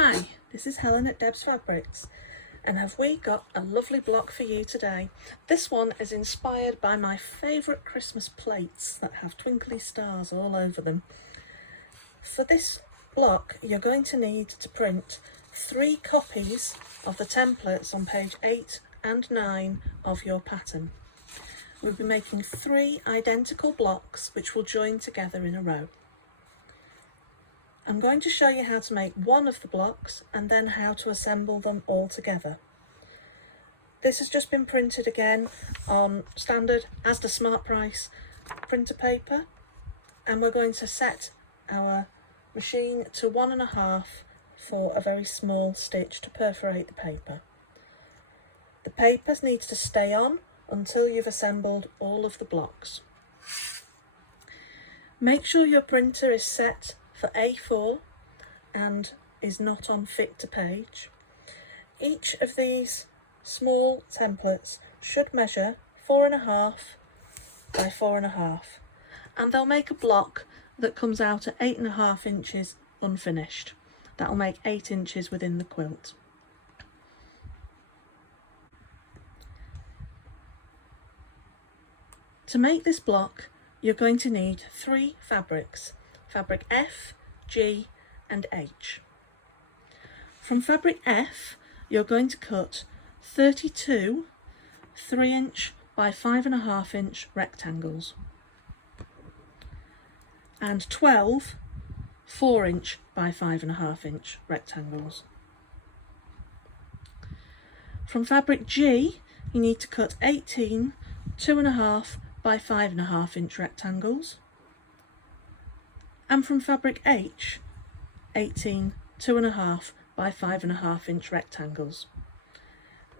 Hi, this is Helen at Debs Fabrics, and have we got a lovely block for you today. This one is inspired by my favourite Christmas plates that have twinkly stars all over them. For this block you're going to need to print 3 copies of the templates on page 8 and 9 of your pattern. We'll be making 3 identical blocks which will join together in a row. I'm going to show you how to make one of the blocks and then how to assemble them all together. This has just been printed again on standard Asda Smart Price printer paper, and we're going to set our machine to 1.5 for a very small stitch to perforate the paper. The paper needs to stay on until you've assembled all of the blocks. Make sure your printer is set for A4 and is not on fit to page. Each of these small templates should measure 4.5 by 4.5, and they'll make a block that comes out at 8.5 inches unfinished. That'll make 8 inches within the quilt. To make this block, you're going to need 3 fabrics: fabric F, G and H. From fabric F, you're going to cut 32 3-inch by 5.5 inch rectangles and 12 4-inch by 5.5 inch rectangles. From fabric G, you need to cut 18 2.5 by 5.5 inch rectangles, and from fabric H, 18 2.5 by 5.5 inch rectangles.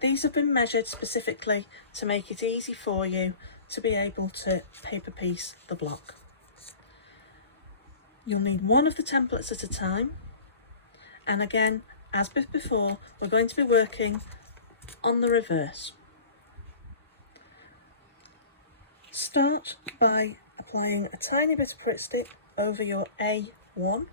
These have been measured specifically to make it easy for you to be able to paper piece the block. You'll need one of the templates at a time, and again, as before, we're going to be working on the reverse. Start by applying a tiny bit of Pritt stick over your A1,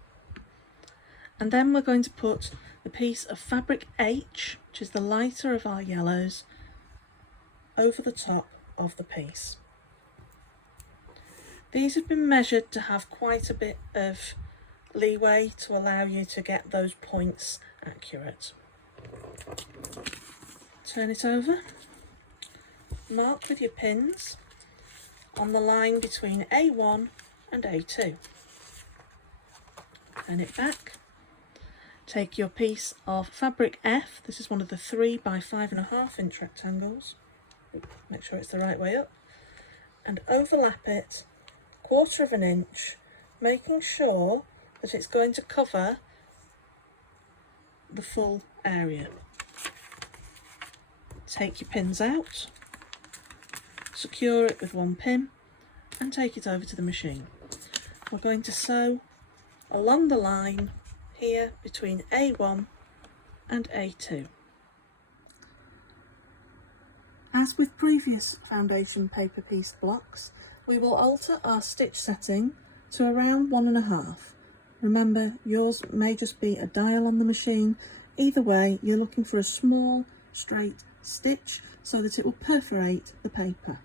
and then we're going to put the piece of fabric H, which is the lighter of our yellows, over the top of the piece. These have been measured to have quite a bit of leeway to allow you to get those points accurate. Turn it over, mark with your pins on the line between A1 and A2. Turn it back. Take your piece of fabric F, this is one of the 3 by 5.5 inch rectangles, make sure it's the right way up, and overlap it 1/4 inch, making sure that it's going to cover the full area. Take your pins out, secure it with one pin and take it over to the machine. We're going to sew along the line here between A1 and A2. As with previous foundation paper piece blocks, we will alter our stitch setting to around 1.5. Remember, yours may just be a dial on the machine. Either way, you're looking for a small straight stitch so that it will perforate the paper.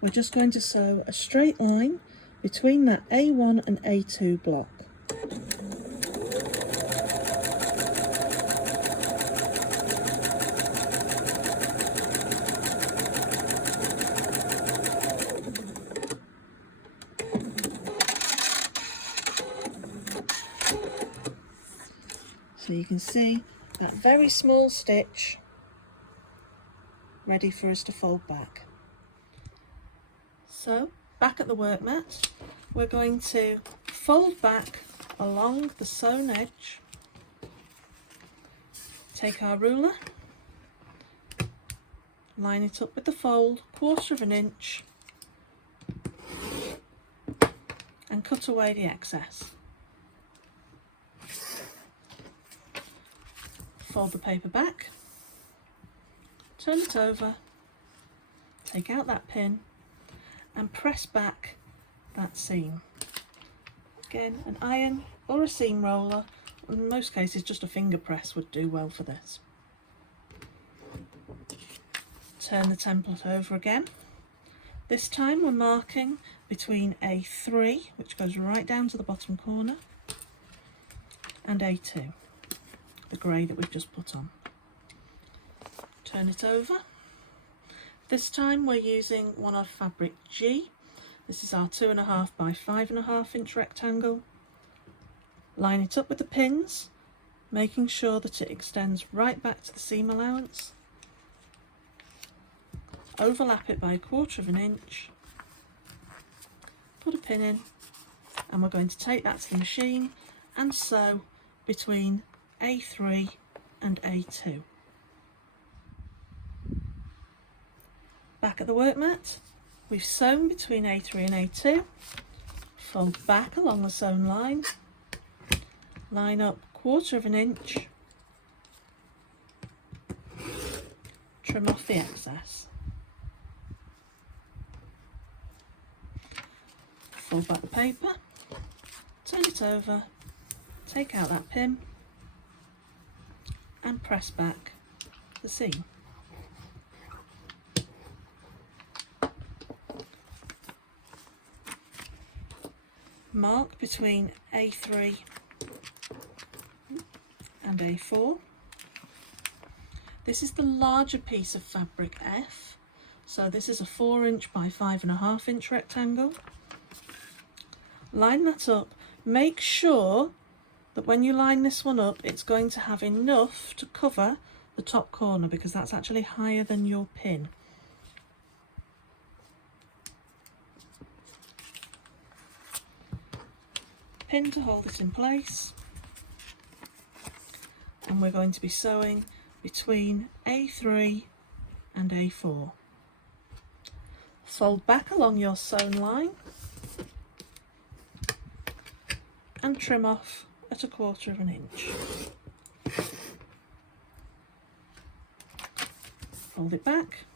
We're just going to sew a straight line between that A1 and A2 block. So you can see that very small stitch ready for us to fold back. So back at the work mat, we're going to fold back along the sewn edge, take our ruler, line it up with the fold 1/4 inch and cut away the excess. Fold the paper back, turn it over, take out that pin and press back that seam. Again, an iron or a seam roller, in most cases just a finger press would do well for this. Turn the template over again. This time we're marking between A3, which goes right down to the bottom corner, and A2, the grey that we've just put on. Turn it over. This time we're using one of fabric G. This is our 2.5 by 5.5 inch rectangle. Line it up with the pins, making sure that it extends right back to the seam allowance. Overlap it by 1/4 inch, put a pin in, and we're going to take that to the machine and sew between A3 and A2. Back at the work mat, we've sewn between A3 and A2, fold back along the sewn line, line up 1/4 inch, trim off the excess. Fold back the paper, turn it over, take out that pin and press back the seam. Mark between A3 and A4. This is the larger piece of fabric F, so this is a 4 inch by 5.5 inch rectangle. Line that up. Make sure that when you line this one up, it's going to have enough to cover the top corner, because that's actually higher than your pin. Pin to hold it in place, and we're going to be sewing between A3 and A4. Fold back along your sewn line and trim off at 1/4 inch. Fold it back,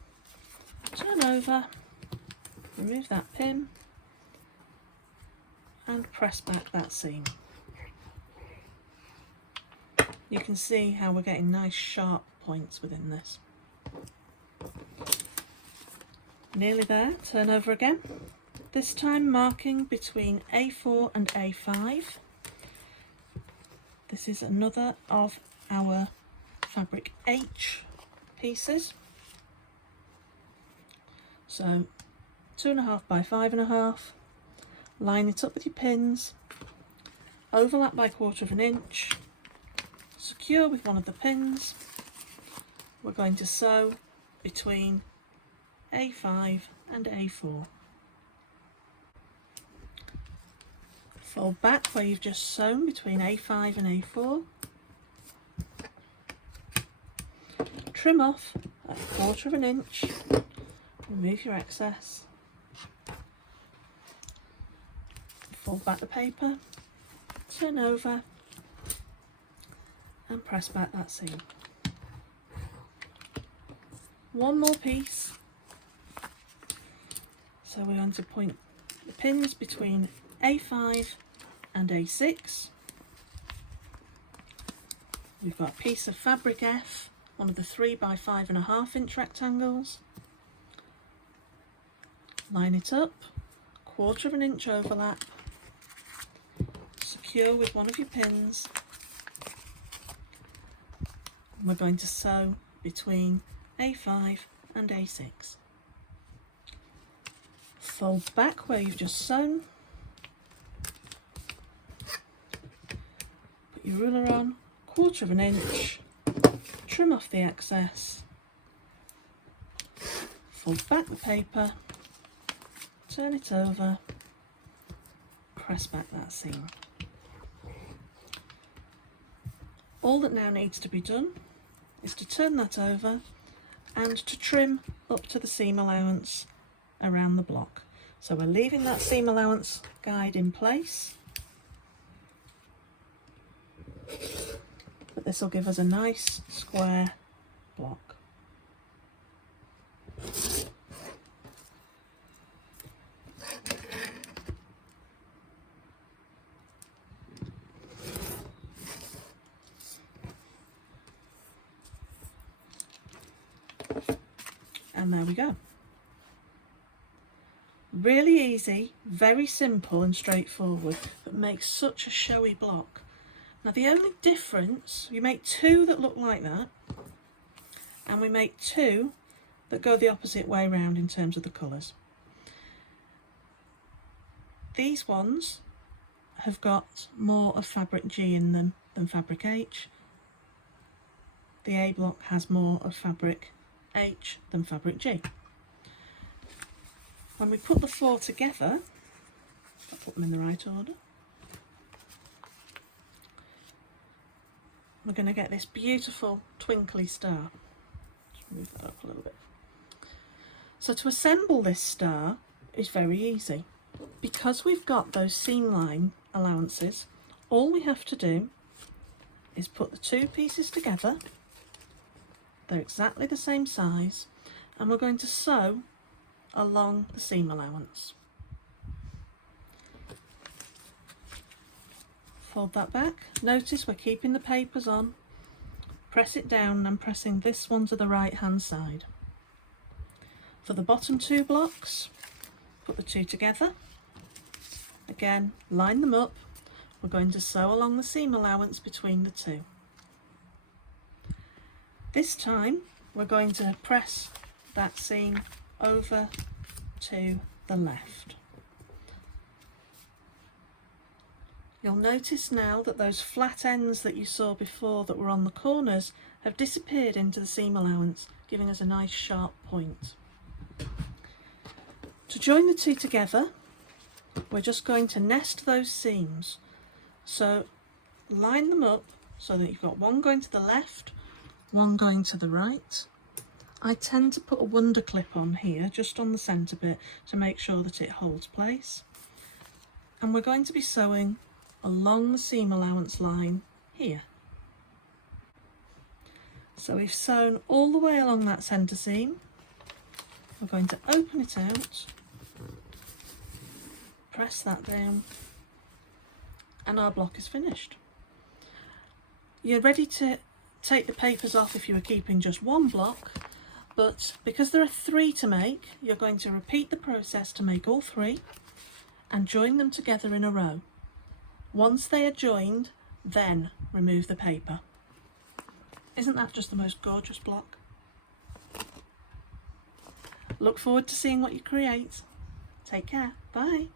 turn over, remove that pin and press back that seam. You can see how we're getting nice sharp points within this. Nearly there, turn over again. This time marking between A4 and A5. This is another of our fabric H pieces. So 2.5 by 5.5. Line it up with your pins, overlap by 1/4 inch, secure with one of the pins. We're going to sew between A5 and A4. Fold back where you've just sewn between A5 and A4. Trim off at 1/4 inch, remove your excess. Fold back the paper, turn over and press back that seam. One more piece. So we're going to point the pins between A5 and A6. We've got a piece of fabric F, one of the 3 by 5.5 inch rectangles. Line it up, 1/4 inch overlap, secure with one of your pins. We're going to sew between A5 and A6. Fold back where you've just sewn. Put your ruler on, 1/4 inch, trim off the excess. Fold back the paper, turn it over, press back that seam. All that now needs to be done is to turn that over and to trim up to the seam allowance around the block. So we're leaving that seam allowance guide in place, but this will give us a nice square block. And there we go. Really easy, very simple and straightforward, but makes such a showy block. Now the only difference, you make two that look like that, and we make two that go the opposite way round in terms of the colours. These ones have got more of fabric G in them than fabric H. The A block has more of fabric H than fabric G. When we put the four together, I'll put them in the right order, we're going to get this beautiful twinkly star. Just move that up a little bit. So to assemble this star is very easy. Because we've got those seam line allowances, all we have to do is put the two pieces together. They're exactly the same size, and we're going to sew along the seam allowance. Fold that back. Notice we're keeping the papers on. Press it down and I'm pressing this one to the right hand side. For the bottom two blocks, put the two together. Again, line them up. We're going to sew along the seam allowance between the two. This time we're going to press that seam over to the left. You'll notice now that those flat ends that you saw before that were on the corners have disappeared into the seam allowance, giving us a nice sharp point. To join the two together, we're just going to nest those seams. So line them up so that you've got one going to the left, one going to the right. I tend to put a wonder clip on here, just on the centre bit, to make sure that it holds place. And we're going to be sewing along the seam allowance line here. So we've sewn all the way along that centre seam. We're going to open it out, press that down, and our block is finished. You're ready to take the papers off if you were keeping just one block, but because there are three to make, you're going to repeat the process to make all three and join them together in a row. Once they are joined, then remove the paper. Isn't that just the most gorgeous block? Look forward to seeing what you create. Take care. Bye.